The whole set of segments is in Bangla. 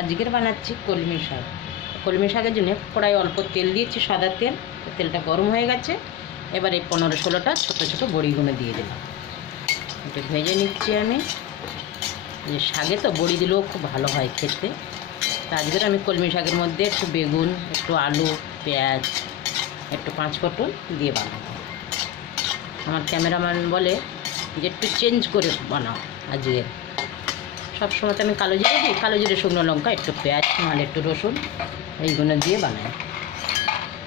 আজকের বানাচ্ছি কলমি শাক। কলমি শাকের জন্য কড়াই অল্প তেল দিয়েছি, সাদা তেল। তেলটা গরম হয়ে গেছে। এবার এই 15-16টা ছোটো ছোটো বড়িগুলো দিয়ে দিলাম। একটু ভেজে নিচ্ছি আমি। যে শাকে তো বড়ি দিলেও খুব ভালো হয় খেতে। তা আজকের আমি কলমি শাকের মধ্যে একটু বেগুন, একটু আলু, পেঁয়াজ, একটু পাঁচফোড়ন দিয়ে বানাবো। আমার ক্যামেরাম্যান বলে যে একটু চেঞ্জ করে বানাও আজকের। সবসময় তো আমি কালো জিরে দিই, কালো জিরে, শুকনো লঙ্কা, একটু পেঁয়াজ, নাহলে একটু রসুন, এইগুলো দিয়ে বানাই।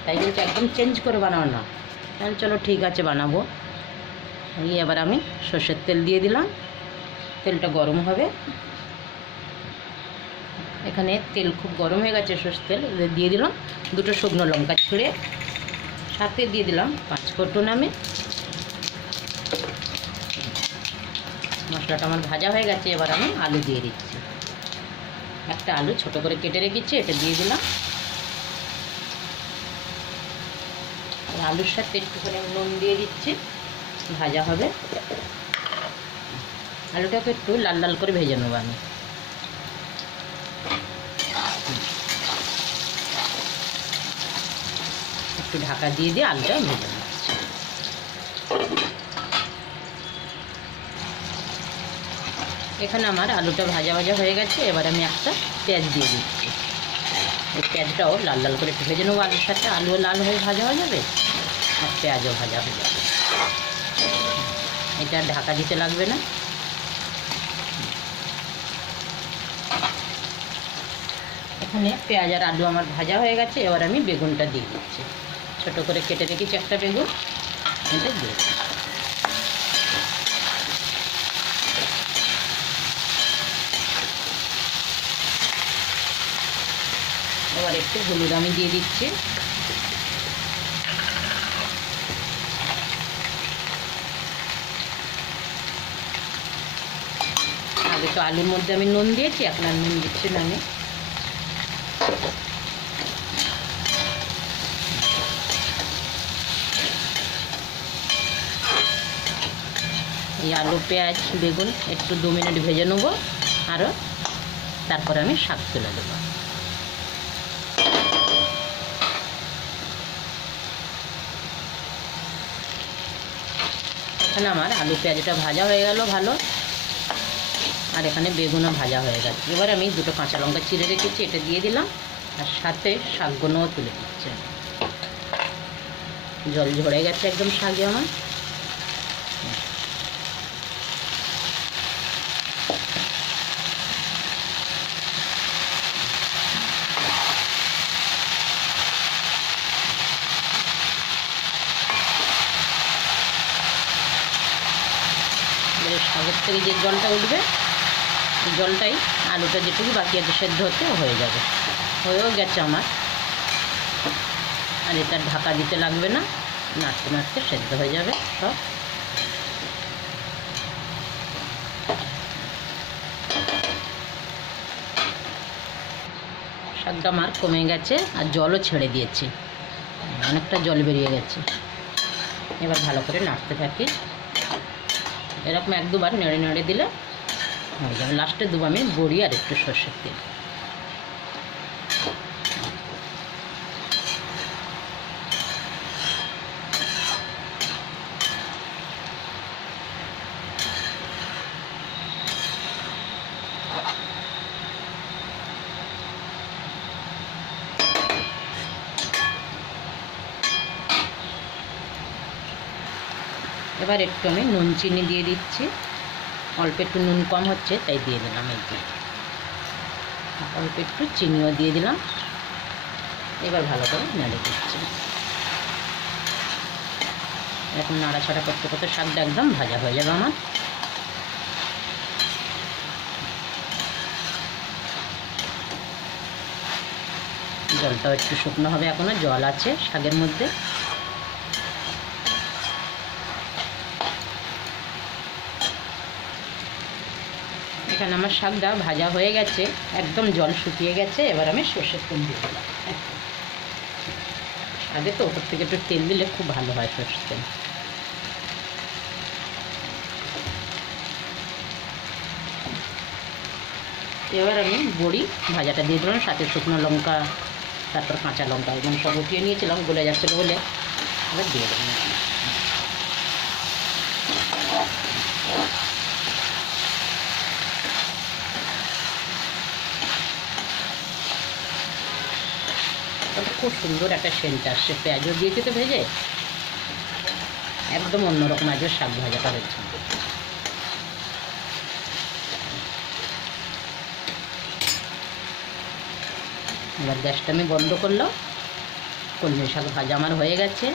তাই বলছি একদম চেঞ্জ করে বানাও না। তাহলে চলো ঠিক আছে, বানাবো। এবার আমি সর্ষের তেল দিয়ে দিলাম। তেলটা গরম হবে। এখানে তেল খুব গরম হয়ে গেছে, সর্ষের তেল দিয়ে দিলাম। দুটো শুকনো লঙ্কা ছিঁড়ে, সাথে দিয়ে দিলাম পাঁচফোড়ন। আমি মশলাটা আমার ভাজা হয়ে গেছে। এবার আমি আলু দিয়ে দিচ্ছি। একটা আলু ছোট করে কেটে রেখেছি, এটা দিয়ে দিলাম। আলুর সাথে একটুখানি নুন দিয়ে দিচ্ছি, ভাজা হবে। আলুটাকে একটু লাল লাল করে ভেজে নেবো আমি। একটু ঢাকা দিয়ে দিয়ে আলুটা ভেজে নিচ্ছি। এখানে আমার আলুটা ভাজা ভাজা হয়ে গেছে। এবার আমি একটা পেঁয়াজ দিয়ে দিচ্ছি। এই পেঁয়াজটাও লাল লাল করে একটু ভেজে নেবো আলুর সাথে। আলুও লাল হয়ে ভাজা হয়ে যাবে আর পেঁয়াজও ভাজা হয়ে যাবে। এটা ঢাকা দিতে লাগবে না। এখানে পেঁয়াজ আর আলু আমার ভাজা হয়ে গেছে। এবার আমি বেগুনটা দিয়ে দিচ্ছি। ছোটো করে কেটে রেখেছি একটা বেগুন, এটা দিয়ে দিচ্ছি। এবার একটু হলুদ আমি দিয়ে দিচ্ছি। আগে তো আলুর মধ্যে আমি নুন দিয়েছি, এখন আর নুন দিচ্ছি না আমি। এই আলু, পেঁয়াজ, বেগুন একটু 2 মিনিট ভেজে নেবো আরও। তারপরে আমি শাক তুলে দেবো। এখানে আমার আলু পেঁয়াজটা ভাজা হয়ে গেল ভালো, আর এখানে বেগুনও ভাজা হয়ে গেছে। এবার আমি দুটো কাঁচা লঙ্কা চিড়ে রেখেছি, এটা দিয়ে দিলাম। আর সাথে শাকগুলোও তুলে দিচ্ছি। জল ঝরে গেছে একদম শাকে আমার। শাকের থেকে যে জলটা উঠবে, এই জলটাই আলুটা যেটুকু বাকি আছে সেদ্ধ হতে হয়ে যাবে। হয়েও গেছে আমার। আর এটা ঢাকা দিতে লাগবে না, নাড়তে নাড়তে সেদ্ধ হয়ে যাবে সব। শাকটা আমার কমে গেছে আর জলও ছেড়ে দিয়েছি, অনেকটা জল বেরিয়ে গেছে। এবার ভালো করে নাড়তে থাকি। এরকম 1-2 বার নেড়ে নেড়ে দিলে হয়ে যাবে। লাস্টে দেবো আমি বড়ি আর একটু সর্ষের তেল। এবার একটু আমি নুন চিনি দিয়ে দিচ্ছি। অল্প একটু নুন কম হচ্ছে তাই দিয়ে দিলাম। এই যে অল্প একটু চিনিও দিয়ে দিলাম। এবার ভালো করে নেড়ে দিচ্ছি। এরকম নাড়াচাড়া করতে করতে শাকটা একদম ভাজা হয়ে যাবে আমার। জলটাও একটু শুকনো হবে, এখনও জল আছে শাকের মধ্যে। এখানে আমার শাকটা ভাজা হয়ে গেছে, একদম জল শুকিয়ে গেছে। এবার আমি সর্ষের তেল দিয়ে দিলাম। আগে তো ওপর থেকে একটু তেল দিলে খুব ভালো হয় সর্ষের তেল। এবার আমি বড়ি ভাজাটা দিয়ে দিলাম, সাথে শুকনো লঙ্কা, তারপর কাঁচা লঙ্কা এবং সব উঠিয়ে নিয়েছিলাম, গলে যাচ্ছিলো বলে এবার দিয়ে দেবো। খুব সুন্দর একটা সেন্ট আসছে, পেঁয়াজও দিয়েছে তো ভেজে, একদম অন্যরকম আজও শাক ভাজাটা হচ্ছে। এবার গ্যাসটা আমি বন্ধ করলাম, কলমি শাক ভাজা আমার হয়ে গেছে।